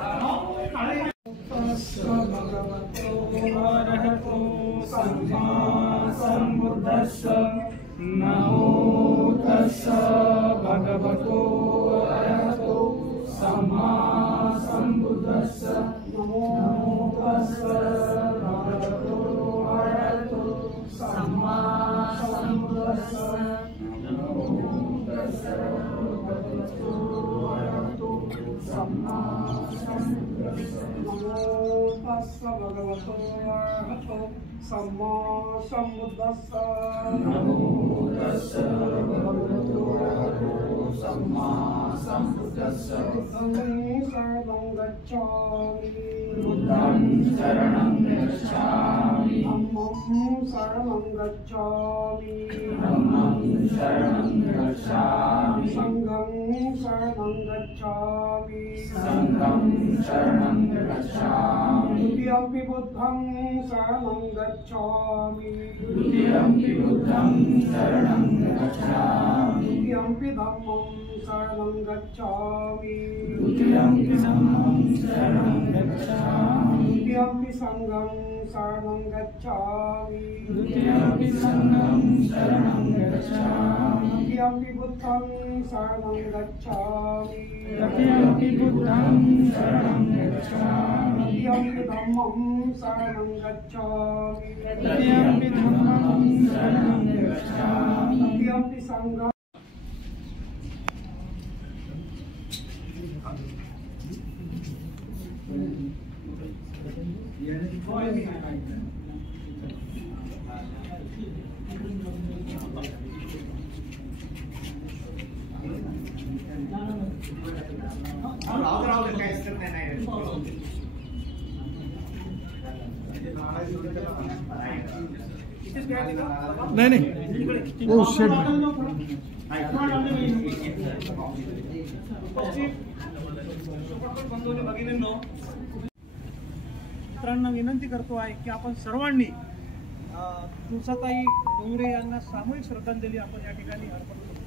नमो तस्स भगवतो अरहतो सम्मा सम्बुद्धस्स नमो तस्स भगवतो अरहतो सम्मा सम्बुद्धस्स नमो तस्स भगवतो अरहतो सम्मा सम्बुद्धस्स नमो तस्स भगवतो अरहतो सम्मा सम्बुद्धस्स नमो तस्स भगवतो अरहतो सम्मा सम्बुद्धस्स बुद्धं शरणं गच्छामि धम्मं शरणं गच्छामि धम्मं शरणं गच्छामि संघं शरणं गच्छामि संघं शरणं गच्छामि द्वितीयं बुद्धं शरणं गच्छामि द्वितीयं बुद्धं शरणं गच्छामि द्वितीयं धम्मं शरणं गच्छामि द्वितीयं धम्मं शरणं गच्छामि द्वितीयं संघं शरणं गच्छामि द्वितीयं संघं शरणं गच्छामि तृतीयं बुद्धं शरणं गच्छामि तृतीयं बुद्धं शरणं गच्छामि तृतीयं धम्मं शरणं गच्छामि तृतीयं धम्मं शरणं गच्छामि तृतीयं संघं नहीं वो शेड मित्रांना विनंती करतो आहे की आपण सर्वांनी तुळसाताई डोंगरे यांना सामूहिक श्रद्धांजली आपण या ठिकाणी अर्पण करतो.